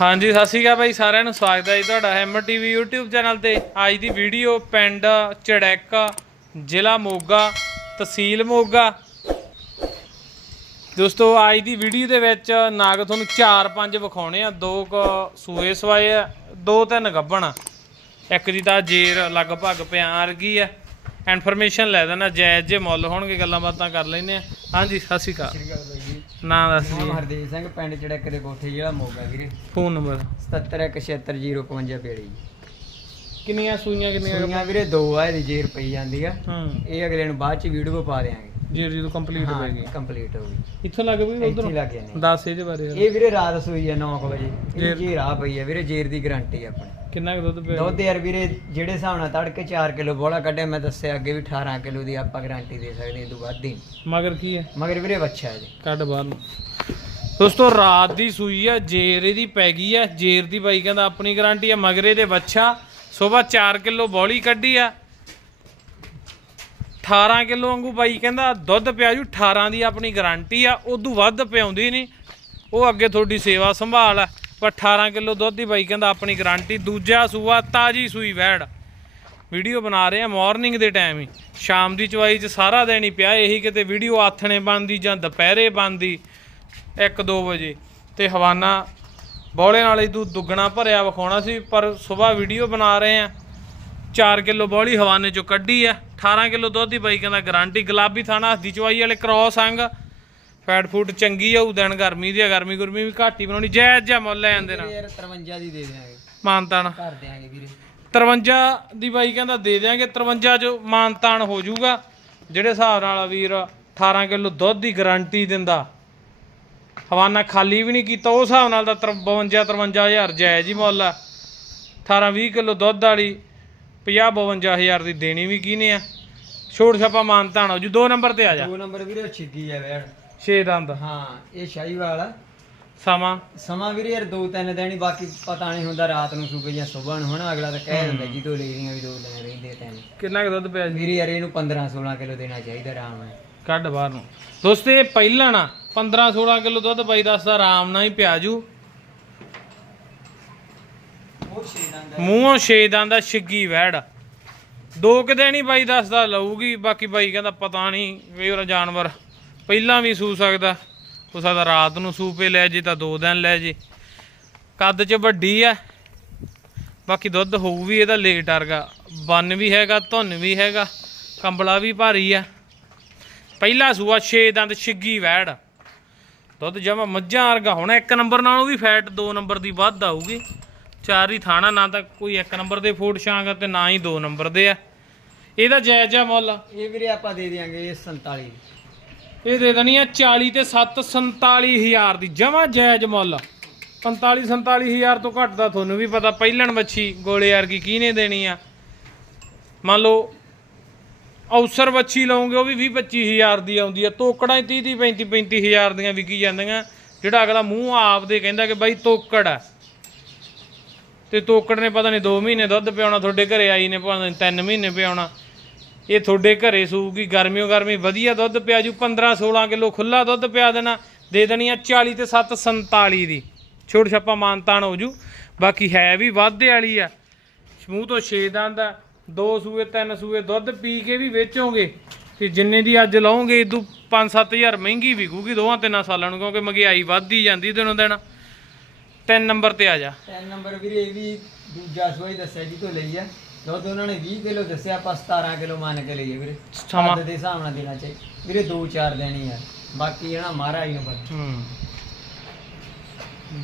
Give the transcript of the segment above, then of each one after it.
ਹਾਂਜੀ, ਸਤਿ ਸ਼੍ਰੀ ਅਕਾਲ ਬਾਈ ਸਾਰਿਆਂ ਨੂੰ। ਸਵਾਗਤ ਹੈ ਜੀ ਤੁਹਾਡਾ ਹੈਮਰ ਟੀਵੀ YouTube ਚੈਨਲ ਤੇ। ਅੱਜ ਦੀ ਵੀਡੀਓ ਪਿੰਡ ਚੜੈਕ, ਜ਼ਿਲ੍ਹਾ ਮੋਗਾ, ਤਹਿਸੀਲ ਮੋਗਾ। ਦੋਸਤੋ, ਅੱਜ ਦੀ ਵੀਡੀਓ ਦੇ ਵਿੱਚ ਨਾਗ ਤੁਹਾਨੂੰ 4-5 ਵਿਖਾਉਣੇ ਆ। ਦੋ ਕ ਸੂਏ ਸਵਾਏ ਆ, ਦੋ ਤਿੰਨ ਗੱਭਣ ਇੱਕ ਦੀ ਤਾਂ ਜੇਰ ਲਗਭਗ ਪਿਆਰ ਗਈ ਆ। ਇਨਫੋਰਮੇਸ਼ਨ ਲੈ ਦੇਣਾ, ਜਾਇਜ਼ ਜੇ ਮੁੱਲ ਹੋਣਗੇ, ਗੱਲਾਂ ਬਾਤਾਂ ਕਰ ਲੈਨੇ ਆ। ਹਾਂਜੀ, ਸਤਿ ਸ਼੍ਰੀ ਅਕਾਲ। ਜੀ ਨਾਂ ਦੱਸ ਨਾਮ ਜੀ। ਹਰਦੇਵ ਸਿੰਘ ਪਿੰਡ ਚੜਕ ਦੇ ਕੋਠੇ ਜਿਹੜਾ ਮੋਗਾ ਵੀਰੇ। Phone number. 77167052 ਪੇੜੀ ਕਿੰਨੀਆਂ ਸੂਈਆਂ ਕਿੰਨੀਆਂ ਸੁਣੀਆਂ ਵੀਰੇ ਦੋ ਆ ਇਹਦੀ ਜੇਰ ਪਈ ਜਾਂਦੀ ਆ। ਹਾਂ। ਇਹ ਅਗਲੇ ਨੂੰ ਬਾਅਦ ਚ ਵੀਡੀਓ ਪਾ ਦੇਾਂਗੇ ਜੀ ਜਦੋਂ ਕੰਪਲੀਟ ਹੋ ਗਈ। ਕੰਪਲੀਟ ਹੋ ਗਈ। ਇੱਥੋਂ ਲੱਗ ਪਈ ਇੱਥੇ ਉਧਰ ਲੱਗ ਜਾਂਦੇ ਦੱਸ ਇਹਦੇ ਬਾਰੇ ਇਹ ਵੀਰੇ ਰਾਤ ਸੂਈ ਆ 9 ਵਜੇ। ਜੇਰ। ਇਹ ਜੇਰ ਆ ਪਈ ਆ ਵੀਰੇ ਜੇਰ ਦੀ ਗਾਰੰਟੀ ਆ ਆਪਣੀ। ਕਿੰਨਾ ਕੁ ਦੁੱਧ ਪਿਆ? ਦੁੱਧ ਯਾਰ ਵੀਰੇ ਜਿਹੜੇ ਹਿਸਾਬ ਨਾਲ ਤੜਕੇ 4 ਕਿਲੋ ਬੋਲਾ ਕੱਢਿਆ ਮੈਂ ਦੱਸਿਆ ਅੱਗੇ ਵੀ 18 ਕਿਲੋ ਦੀ ਆਪਾਂ ਗਾਰੰਟੀ ਦੇ ਸਕਦੇ ਇਹ ਤੋਂ ਵੱਧ ਹੀ ਮਗਰ ਕੀ ਹੈ? ਮਗਰ ਵੀਰੇ ਬੱਚਾ ਹੈ ਜੀ ਕੱਢ ਬਾਹਰ ਨੂੰ। ਦੋਸਤੋ ਰਾਤ ਦੀ ਸੂਈ ਆ ਜੇਰ ਇਹਦੀ ਪੈ ਗਈ ਆ। ਜੇਰ ਦੀ ਬਾਈ ਕਹਿੰਦਾ ਆਪਣੀ ਗਾਰੰਟੀ ਆ ਮਗਰੇ ਦੇ ਬੱਚਾ ਸਵੇਰ 4 ਕਿਲੋ ਬੋਲੀ ਕੱਢੀ ਆ। 18 ਕਿਲੋ ਵਾਂਗੂ ਬਾਈ ਕਹਿੰਦਾ ਦੁੱਧ ਪਿਆ ਜੂ 18 ਦੀ ਆਪਣੀ ਗਾਰੰਟੀ ਆ, ਉਦੋਂ ਵੱਧ ਪਿਆਉਂਦੀ ਨਹੀਂ ਉਹ ਅੱਗੇ ਤੁਹਾਡੀ ਸੇਵਾ ਸੰਭਾਲ ਆ, ਪਰ 18 ਕਿਲੋ ਦੁੱਧ ਦੀ ਬਾਈ ਕਹਿੰਦਾ ਆਪਣੀ ਗਾਰੰਟੀ, ਦੂਜਾ ਸੂਆ ਤਾਜੀ ਸੂਈ ਵੈੜ। ਵੀਡੀਓ ਬਣਾ ਰਹੇ ਆ ਮਾਰਨਿੰਗ ਦੇ ਟਾਈਮ ਹੀ। ਸ਼ਾਮ ਦੀ ਚਵਾਈ 'ਚ ਸਾਰਾ ਦਿਨ ਹੀ ਪਿਆ, ਇਹੀ ਕਿਤੇ ਵੀਡੀਓ ਆਥਣੇ ਬਣਦੀ ਜਾਂ ਦੁਪਹਿਰੇ ਬਣਦੀ 1-2 ਵਜੇ। ਤੇ ਹਵਾਨਾ ਬੌਲੇ ਨਾਲ ਹੀ ਤੂੰ ਦੁੱਗਣਾ ਭਰਿਆ, ਵਿਖਾਉਣਾ ਸੀ, ਪਰ ਸਵੇਰ ਵੀਡੀਓ ਬਣਾ ਰਹੇ ਆ। 4 ਕਿਲੋ ਬੌਲੀ ਹਵਾਨੇ ਚੋਂ ਕੱਢੀ ਆ। 18 ਕਿਲੋ ਦੁੱਧ ਦੀ ਬਾਈ ਕਹਿੰਦਾ ਗਾਰੰਟੀ ਗੁਲਾਬੀ ਥਾਣਾ ਹੱਥ ਦੀ ਚਵਾਈ ਵਾਲੇ ਕ੍ਰੋਸ ਅੰਗ। ਫੈਟ ਫੂਡ ਚੰਗੀ ਆ ਉਹ ਦਿਨ ਗਰਮੀ ਦੀ ਗਰਮੀ ਗੁਰਮੀ ਵੀ ਘੱਟ ਹੀ ਬਣਾਉਣੀ ਜਾਇਜ਼ ਜਿਹਾ ਮੁੱਲ ਲੈ ਜਾਂਦੇ ਵੀਰੇ ਯਾਰ 53 ਦੀ ਦੇ ਦੇਾਂਗੇ ਮਾਨਤਾਨ। ਕਰ ਦਿਆਂਗੇ ਵੀਰੇ। 53 ਦੀ ਬਾਈ ਕਹਿੰਦਾ ਦੇ ਦਿਆਂਗੇ 53 ਚ ਮਾਨਤਾਨ ਹੋ ਜਾਊਗਾ। ਜਿਹੜੇ ਹਿਸਾਬ ਨਾਲ ਆ ਵੀਰ 18 ਕਿਲੋ ਦੁੱਧ ਦੀ ਗਾਰੰਟੀ ਦਿੰਦਾ। ਹਵਾਨਾ ਖਾਲੀ ਵੀ ਨਹੀਂ ਕੀਤਾ ਉਸ ਹਿਸਾਬ ਨਾਲ ਤਾਂ 52 53000 ਜਾਇਜ਼ ਹੀ ਮੁੱਲ ਆ। 18 20 ਕਿਲੋ ਦੁੱਧ ਵਾਲੀ 50 52000 ਦੀ ਦੇਣੀ ਵੀ ਕਿਹਨੇ ਆ? ਛੋੜ ਛਾਪਾ ਮਾਨਤਾਨ ਹੋ ਜੂ ਦੋ ਨੰਬਰ ਤੇ ਆ ਜਾ। ਦੋ ਨੰਬਰ ਵੀਰੇ ਛਿੱਗੀ ਆ ਵੈੜ 6 ਦੰਦ। ਹਾਂ ਇਹ ਸ਼ਾਹੀਵਾਲ ਆ। ਸਮਾਂ? ਸਮਾਂ ਵੀਰੇ ਯਾਰ ਦੋ ਤਿੰਨ ਦਿਨ ਹੀ ਬਾਕੀ ਪਤਾ ਨਹੀਂ ਹੁੰਦਾ ਰਾਤ ਨੂੰ ਸੂਕੇ ਜਾਂ ਸਵੇਰ ਨੂੰ ਹਨਾ ਅਗਲਾ ਤਾਂ ਕਹਿ ਦਿੰਦਾ ਜੀ ਤੋਂ ਲੈ ਰਹੀਆਂ ਵੀ ਦੋ ਦਿਨ ਰਹਿੰਦੇ ਤਿੰਨ। ਕਿੰਨਾ ਕੁ ਦੁੱਧ ਪਿਆ ਜੀ? ਵੀਰੇ ਯਾਰ ਇਹਨੂੰ 15 16 ਕਿਲੋ ਦੇਣਾ ਚਾਹੀਦਾ ਆਰਾਮ ਨਾਲ। ਕੱਢ ਬਾਹਰ ਨੂੰ। ਦੋਸਤੋ ਪਹਿਲਾਂ ਨਾ 15 16 ਕਿਲੋ ਦੁੱਧ ਬਾਈ ਦੱਸਦਾ ਆਰਾਮ ਨਾਲ ਹੀ ਪਿਆ ਜੂ। ਉਹ ਛੇ ਦੰਦ ਮੂੰਹੋਂ ਛੇ ਦੰਦ ਦਾ ਛਿੱਗੀ ਵੈੜ ਦੋ ਕੁ ਦਿਨ ਹੀ ਬਾਈ ਦੱਸਦਾ ਲਊਗੀ, ਬਾਕੀ ਬਾਈ ਕਹਿੰਦਾ ਪਤਾ ਨਹੀਂ ਵੀ ਉਹ ਜਾਨਵਰ ਪਹਿਲਾਂ ਵੀ ਸੂ ਸਕਦਾ। ਹੋ ਸਕਦਾ ਰਾਤ ਨੂੰ ਸੂ ਪੇ ਲੈ ਜੇ ਤਾਂ ਦੋ ਦਿਨ ਲੈ ਜੇ। ਕੱਦ 'ਚ ਵੱਡੀ ਆ, ਬਾਕੀ ਦੁੱਧ ਹੋਊ ਵੀ ਇਹਦਾ ਲੇਟ ਆਰਗਾ ਬੰਨ ਵੀ ਹੈਗਾ, ਧੁੰਨ ਵੀ ਹੈਗਾ, ਕੰਬਲਾ ਵੀ ਭਾਰੀ ਆ। ਪਹਿਲਾ ਸੂਆ 6 ਦੰਦ, ਛਿੱਗੀ ਵੈੜ ਦੁੱਧ ਜਮਾ ਮੱਝਾਂ ਵਰਗਾ ਹੁਣ, ਇੱਕ ਨੰਬਰ ਨਾਲੋਂ ਵੀ ਫੈਟ ਦੋ ਨੰਬਰ ਦੀ ਵੱਧ ਆਊਗੀ। ਚਾਰ ਹੀ ਥਾਣਾ ਨਾ ਤਾਂ ਕੋਈ ਇੱਕ ਨੰਬਰ ਦੇ ਛਾਂਗ ਆ ਤੇ ਨਾ ਹੀ ਦੋ ਨੰਬਰ ਦੇ ਆ। ਇਹਦਾ ਜਾਇਜ਼ ਆ ਮੁੱਲ? ਇਹ ਵੀਰੇ ਆਪਾਂ ਦੇ ਦਿਆਂਗੇ 47 ਇਹ ਦੇ ਦੇਣੀ ਆ 40 ਤੇ 7 47000 ਦੀ। ਜਮਾ ਜਾਇਜ਼ ਮੁੱਲ। 45 47000 ਤੋਂ ਘੱਟ ਦਾ ਤੁਹਾਨੂੰ ਵੀ ਪਤਾ ਪਹਿਲਣ ਮੱਛੀ ਗੋਲੇ ਵਰਗੀ ਕਿਹਨੇ ਦੇਣੀ ਆ? ਮੰਨ ਲਓ ਔਸਰ ਵੱਛੀ ਲਓਗੇ ਉਹ ਵੀ 20 25000 ਦੀ ਆਉਂਦੀ ਆ। ਤੋਕੜਾਂ ਹੀ 30 30 35 35000 ਦੀਆਂ ਵਿਕੀ ਜਾਂਦੀਆਂ। ਜਿਹੜਾ ਅਗਲਾ ਮੂੰਹ ਆਪਦੇ ਕਹਿੰਦਾ ਕਿ ਬਾਈ ਤੋਕੜ ਆ। ਤੇ ਤੋਕੜ ਨੇ ਪਤਾ ਨਹੀਂ 2 ਮਹੀਨੇ ਦੁੱਧ ਪਿਆਉਣਾ, ਤੁਹਾਡੇ ਘਰੇ ਆਈ ਨੇ ਪਤਾ ਨਹੀਂ 3 ਮਹੀਨੇ ਪਿਆਉਣਾ। ਇਹ ਤੁਹਾਡੇ ਘਰੇ ਸੂਗੀ ਗਰਮੀਓ ਗਰਮੀ, ਵਧੀਆ ਦੁੱਧ ਪਿਆ ਜੂ 15 16 ਕਿਲੋ ਖੁੱਲਾ ਦੁੱਧ ਪਿਆ ਦੇਣਾ, ਦੇ ਦੇਣੀ ਆ 40 ਤੇ 7 47 ਦੀ। ਛੋਟ ਛਾਪਾ ਮਾਨਤਾਨ ਹੋ ਜੂ। ਬਾਕੀ ਹੈ ਵੀ ਵਾਧੇ ਵਾਲੀ ਆ। ਸਮੂਹ ਤੋਂ 6 ਦੰਦ ਆ, ਦੋ ਸੂਏ, ਤਿੰਨ ਸੂਏ ਦੁੱਧ ਪੀ ਕੇ ਵੀ ਵੇਚੋਗੇ। ਤੇ ਜਿੰਨੇ ਦੀ ਅੱਜ ਲਾਓਗੇ ਇਦੋਂ 5-7000 ਮਹਿੰਗੀ ਵਿਕੂਗੀ ਦੋਵਾਂ ਤਿੰਨਾਂ ਸਾਲਾਂ ਨੂੰ, ਕਿਉਂਕਿ ਮਹਿੰਗਾਈ ਵੱਧਦੀ ਜਾਂਦੀ ਦਿਨੋਂ ਦਿਨ। ਤਿੰਨ ਨੰਬਰ ਤੇ ਆ ਜਾ। ਤਿੰਨ ਨੰਬਰ ਵੀਰੇ ਇਹ ਵੀ ਦੂਜਾ ਸੋਈ ਦੱਸਿਆ ਜੀ ਤੋਂ ਲਈ ਆ। ਦੁੱਧ ਉਹਨਾਂ ਨੇ 20 ਕਿਲੋ ਦੱਸਿਆ ਆਪਾਂ 17 ਕਿਲੋ ਮੰਨ ਕੇ ਲਈਏ ਵੀਰੇ। ਸਮਾਂ। ਦੇ ਹਿਸਾਬ ਨਾਲ ਦੇਣਾ ਚਾਹੀਦਾ ਵੀਰੇ ਦੋ ਚਾਰ ਦੇਣੀ ਆ। ਬਾਕੀ ਜਿਹੜਾ ਮਹਾਰਾਜ ਨੂੰ ਪਤਾ ਹੂੰ।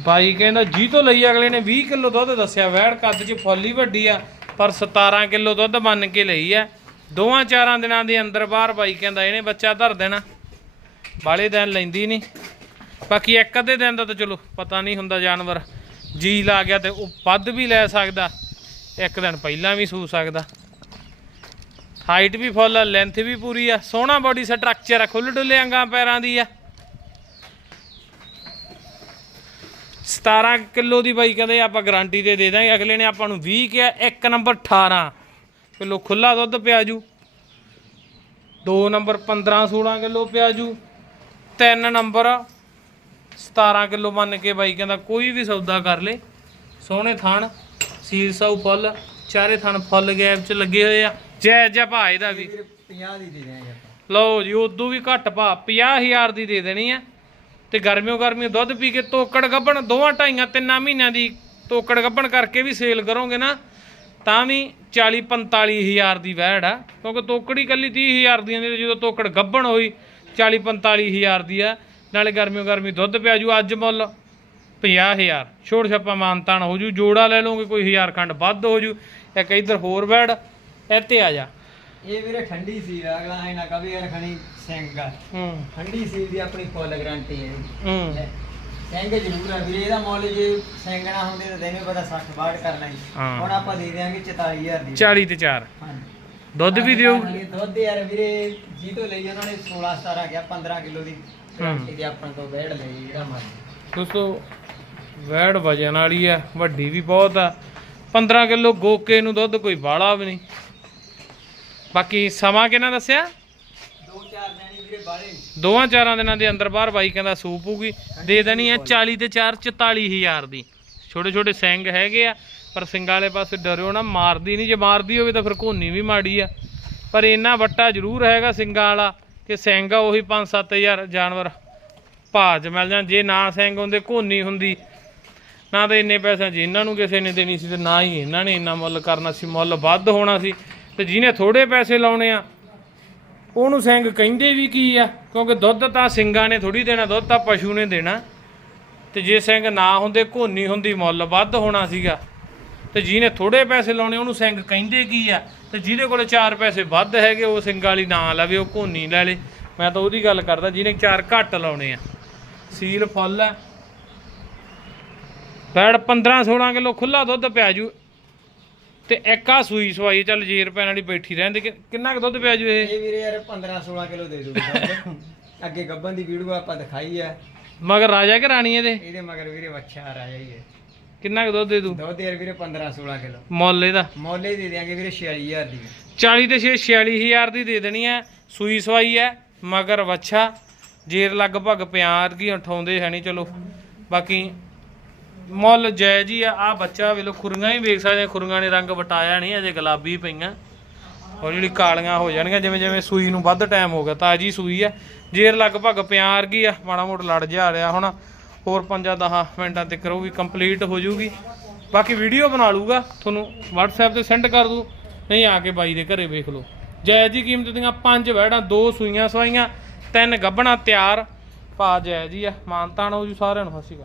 ਬਾਈ ਕਹਿੰਦਾ ਜੀ ਤੋਂ ਲਈ ਅਗਲੇ ਨੇ 20 ਕਿਲੋ ਦੁੱਧ ਦੱਸਿਆ। ਵੈੜ ਕੱਦ 'ਚ ਫੁੱਲ ਵੱਡੀ ਆ ਪਰ 17 ਕਿਲੋ ਦੁੱਧ ਮੰਨ ਕੇ ਲਈ ਆ। ਦੋਵਾਂ ਚਾਰਾਂ ਦਿਨਾਂ ਦੇ ਅੰਦਰ ਬਾਹਰ ਬਾਈ ਕਹਿੰਦਾ ਇਹਨੇ ਬੱਚਾ ਧਰ ਦੇਣਾ। ਬਾਲੇ ਦਿਨ ਲੈਂਦੀ ਨਹੀਂ ਬਾਕੀ ਇੱਕ ਅੱਧੇ ਦਿਨ ਦਾ ਤਾਂ ਚਲੋ ਪਤਾ ਨਹੀਂ ਹੁੰਦਾ ਜਾਨਵਰ। ਜੀ ਲਾ ਗਿਆ ਤੇ ਉਹ ਵੱਧ ਵੀ ਲੈ ਸਕਦਾ। ਇੱਕ ਦਿਨ ਪਹਿਲਾਂ ਵੀ ਸੂ ਸਕਦਾ। ਹਾਈਟ ਵੀ ਫੁੱਲ ਆ ਲੈਂਥ ਵੀ ਪੂਰੀ ਆ। ਸੋਹਣਾ ਬਾਡੀ ਸਟਰਕਚਰ ਆ ਖੁੱਲ ਡੁੱਲੇ ਅੰਗਾਂ ਪੈਰਾਂ ਦੀ ਆ। 17 ਕਿਲੋ ਦੀ ਬਾਈ ਕਹਿੰਦੇ ਆਪਾਂ ਗਾਰੰਟੀ ਤੇ ਦੇ ਦਾਂਗੇ। ਅਗਲੇ ਨੇ ਆਪਾਂ ਨੂੰ 20 ਕਿਹਾ, ਇੱਕ ਨੰਬਰ 18 ਕਿਲੋ ਖੁੱਲਾ ਦੁੱਧ ਪਿਆ ਜੂ। ਦੋ ਨੰਬਰ 15 16 ਕਿਲੋ ਪਿਆ ਜੂ। ਤਿੰਨ ਨੰਬਰ 17 ਕਿਲੋ ਮੰਨ ਕੇ ਬਾਈ ਕਹਿੰਦਾ ਕੋਈ ਵੀ ਸੌਦਾ ਕਰ ਲੇ। ਸੋਹਣੇ ਥਣ ਸੀਰ ਸਾਊ ਫੁੱਲ ਚਾਰੇ ਥਣ ਫੁੱਲ ਗੈਪ ਚ ਲੱਗੇ ਹੋਏ ਆ। ਜੈ ਜੈ ਭਾ ਇਹਦਾ ਵੀ। ਵੀਰੇ 50 ਦੀ ਦੇ ਆਪਾਂ। ਲਓ ਜੀ ਉਦੋਂ ਵੀ ਘੱਟ ਭਾ 50000 ਦੀ ਦੇ ਦੇਣੀ ਆ। ਤੇ ਗਰਮੀਓ ਗਰਮੀਓ ਦੁੱਧ ਪੀ ਕੇ ਤੋਕੜ ਗੱਬਣ ਦੋਵਾਂ ਢਾਈਆਂ ਤਿੰਨਾਂ ਮਹੀਨਿਆਂ ਦੀ ਤੋਕੜ ਗੱਬਣ ਕਰਕੇ ਵੀ ਸੇਲ ਕਰੋਗੇ ਨਾ ਤਾਂ ਵੀ 40 45000 ਦੀ ਵੈੜ ਆ। ਕਿਉਂਕਿ ਤੋਕੜੀ ਕੱਲੀ 30000 ਦੀਆਂ ਨੇ ਜਦੋਂ ਤੋਕੜ ਗੱਬਣ ਹੋਈ 40 45000 ਦੀ ਆ। ਨਾਲੇ ਗਰਮੀਓ ਗਰਮੀ ਦੁੱਧ ਪਿਆ ਜੂ ਅੱਜ ਮੁੱਲ 50000 ਛੋੜ ਛੱਪਾ ਮਾਨਤਾਨ ਹੋ ਜੂ ਜੋੜਾ ਲੈ ਲਓਗੇ ਕੋਈ ਹਜ਼ਾਰ ਖੰਡ ਵੱਧ ਹੋ ਜੂ। ਇੱਕ ਇੱਧਰ ਹੋਰ ਵੈੜ ਇੱਥੇ ਆ ਜਾ। ਇਹ ਵੀਰੇ ਠੰਡੀ ਸੀ ਅਗਲਾ ਐ ਨਾ ਕਵੇ ਯਾਰ ਖਣੀ ਸਿੰਗਾ ਹੂੰ। ਠੰਡੀ ਸੀ ਦੀ ਆਪਣੀ ਫੁੱਲ ਗਾਰੰਟੀ ਹੈ। ਹੂੰ। ਸਿੰਘ ਜ਼ਰੂਰ ਹੈ ਵੀਰੇ ਇਹਦਾ ਮੁੱਲ ਜੇ ਸਿੰਘਣਾ ਹੁੰਦੇ ਤਾਂ ਤੈਨੂੰ ਪਤਾ 60 62 ਕਰਨਾ ਹੀ। ਹੁਣ ਆਪਾਂ ਦੇ ਦਿਆਂਗੇ 44000 ਦੀ। 40 ਤੇ 4 ਹਾਂਜੀ। ਦੁੱਧ ਵੀ ਦਿਓ। ਦੁੱਧ ਯਾਰ ਵੀਰੇ ਜੀ ਤੋਂ ਲਈ ਉਹਨਾਂ ਨੇ 16 17 ਗਿਆ 15 ਕਿਲੋ ਦੀ। ਗਾਰੰਟੀ ਤੋਂ ਜਿਹੜਾ ਮਰਜ਼ੀ। ਦੋਸਤੋ ਵੈੜ ਵਜਨ ਵਾਲੀ ਆ ਵੱਡੀ ਵੀ ਬਹੁਤ ਆ। 15 ਕਿਲੋ ਗੋਕੇ ਨੂੰ ਦੁੱਧ ਕੋਈ ਬਾਲਾ ਵੀ ਨਹੀਂ। ਬਾਕੀ ਸਮਾਂ ਕਿਹਨਾਂ ਦੱਸਿਆ? ਦੋ ਚਾਰ ਵੀਰੇ ਦੋਵਾਂ ਚਾਰਾਂ ਦਿਨਾਂ ਦੇ ਅੰਦਰ ਬਾਹਰ ਬਾਈ ਕਹਿੰਦਾ ਸੂਪ ਹੋਊਗੀ। ਦੇ ਦੇਣੀ ਆ 40 ਤੇ 4 44000 ਦੀ। ਛੋਟੇ ਛੋਟੇ ਸਿੰਘ ਹੈਗੇ ਆ ਪਰ ਸਿੰਘਾਂ ਵਾਲੇ ਪਾਸੇ ਡਰਿਓ ਨਾ ਮਾਰਦੀ ਨਹੀਂ ਜੇ ਮਾਰਦੀ ਹੋਵੇ ਤਾਂ ਫਿਰ ਘੋਨੀ ਵੀ ਮਾੜੀ ਆ। ਪਰ ਇੰਨਾ ਵੱਟਾ ਜ਼ਰੂਰ ਹੈਗਾ ਸਿੰਘਾਂ ਵਾਲਾ। ਕਿ ਸਿੰਘ ਆ ਉਹੀ 5-7000 ਜਾਨਵਰ ਭਾਜ ਮਿਲ ਜਾਣ। ਜੇ ਨਾ ਸਿੰਘ ਹੁੰਦੇ, ਘੋਨੀ ਹੁੰਦੀ। ਨਾ ਤਾਂ ਇੰਨੇ ਪੈਸੇ ਜੀ ਇਹਨਾਂ ਨੂੰ ਕਿਸੇ ਨੇ ਦੇਣੀ ਸੀ ਤੇ ਨਾ ਹੀ ਇਹਨਾਂ ਨੇ ਇੰਨਾ ਮੁੱਲ ਕਰਨਾ ਸੀ, ਮੁੱਲ ਵੱਧ ਹੋਣਾ ਸੀ। ਤੇ ਜਿਹਨੇ ਥੋੜੇ ਪੈਸੇ ਲਾਉਣੇ ਆ, ਉਹਨੂੰ ਸਿੰਘ ਕਹਿੰਦੇ ਵੀ ਕੀ ਆ? ਕਿਉਂਕਿ ਦੁੱਧ ਤਾਂ ਸਿੰਘਾਂ ਨੇ ਥੋੜੀ ਦੇਣਾ, ਦੁੱਧ ਤਾਂ ਪਸ਼ੂ ਨੇ ਦੇਣਾ। ਤੇ ਜੇ ਸਿੰਘ ਨਾ ਹੁੰਦੇ, ਘੋਨੀ ਹੁੰਦੀ, ਮੁੱਲ ਵੱਧ ਹੋਣਾ ਸੀਗਾ। ਤੇ ਜਿਹਨੇ ਥੋੜੇ ਪੈਸੇ ਲਾਉਣੇ ਉਹਨੂੰ ਸਿੰਘ ਕਹਿੰਦੇ ਕੀ ਆ? ਤੇ ਜਿਹਦੇ ਕੋਲੇ 4 ਪੈਸੇ ਵੱਧ ਹੈਗੇ ਉਹ ਸਿੰਘ ਵਾਲੀ ਨਾ ਲਵੇ ਉਹ ਘੋਨੀ ਲੈ ਲੇ। ਮੈਂ ਤਾਂ ਉਹਦੀ ਗੱਲ ਕਰਦਾ ਜਿਹਨੇ 4 ਘੱਟ ਲਾਉਣੇ ਆ। ਸੀਲ ਫੁੱਲ ਆ। ਬੈੜ 15 16 ਕਿਲੋ ਖੁੱਲਾ ਦੁੱਧ ਪਿਆ ਜੂ। ਤੇ ਇੱਕ ਆ ਸੂਈ ਸਵਾਈ ਚੱਲ ਜੇਰ ਪੈਣ ਵਾਲੀ ਬੈਠੀ ਰਹਿੰਦੀ। ਕਿੰਨਾ ਕੁ ਦੁੱਧ ਪਿਆ ਜੂ ਇਹ? ਇਹ ਵੀਰੇ ਯਾਰ 15 16 ਕਿਲੋ ਦੇ ਦੂਗਾ ਅੱਗੇ ਗੱਬਨ ਦੀ ਵੀਡੀਓ ਆਪਾਂ ਦਿਖਾਈ ਆ। ਮਗਰ ਰਾਜਾ ਕਿ ਰਾਣੀ ਇਹਦੇ? ਇਹਦੇ ਮਗਰ ਵੀਰੇ ਆ ਰਾਜਾ ਹੀ ਹੈ। ਕਿੰਨਾ ਕੁ ਦੁੱਧ ਦੇ ਦੂ ਦੁੱਧ ਯਾਰ ਵੀਰੇ 15 16 ਕਿਲੋ। ਮੁੱਲ ਇਹਦਾ? ਮੁੱਲ ਹੀ ਦੇ ਦਿਆਂਗੇ ਵੀਰੇ 46000 ਦੀ। 40 ਤੇ 6 46000 ਦੀ ਦੇ ਦੇਣੀ ਹੈ ਸੂਈ ਸਵਾਈ ਹੈ ਮਗਰ ਵੱਛਾ। ਜੇਰ ਲਗਭਗ ਪਿਆਰ ਕੀ ਉਠਾਉਂਦੇ ਹੈ ਨਹੀਂ ਚਲੋ। ਬਾਕੀ ਮੁੱਲ ਜਾਇਜ਼ ਹੀ ਆ। ਆ ਬੱਚਾ ਵੇਲੋ ਖੁਰੀਆਂ ਹੀ ਵੇਖ ਸਕਦੇ ਖੁਰੀਆਂ ਨੇ ਰੰਗ ਵਟਾਇਆ ਨਹੀਂ ਅਜੇ ਗੁਲਾਬੀ ਪਈਆਂ। ਹੌਲੀ ਹੌਲੀ ਕਾਲੀਆਂ ਹੋ ਜਾਣਗੀਆਂ ਜਿਵੇਂ ਜਿਵੇਂ ਸੂਈ ਨੂੰ ਵੱਧ ਟਾਈਮ ਹੋ ਗਿਆ ਤਾਜੀ ਸੂਈ ਆ। ਜੇਰ ਲਗਭਗ ਪਿਆਰ ਗਈ ਆ ਮਾੜਾ ਮੋੜ ਲੜ ਜਾ ਰਿਹਾ ਹੁਣ। ਹੋਰ 5-10 ਮਿੰਟਾਂ ਤੱਕ ਉਹ ਵੀ ਕੰਪਲੀਟ ਹੋ ਜਾਊਗੀ। ਬਾਕੀ ਵੀਡੀਓ ਬਣਾ ਲੂਗਾ ਤੁਹਾਨੂੰ WhatsApp ਤੇ ਸੈਂਡ ਕਰ ਦੂ ਨਹੀਂ ਆ ਕੇ ਬਾਈ ਦੇ ਘਰੇ ਵੇਖ ਲਓ। ਜੈ ਜੀ ਕੀਮਤ ਦੀਆਂ ਪੰਜ ਵੈੜਾਂ ਦੋ ਸੂਈਆਂ ਸਵਾਈਆਂ, ਤਿੰਨ ਗੱਬਣਾ ਤਿਆਰ। ਭਾ ਜੈ ਜੀ ਆ, ਮਾਨਤਾਨ ਹੋ ਜੂ ਸਾਰਿਆਂ ਨੂੰ, ਸਤਿ ਸ਼੍ਰੀ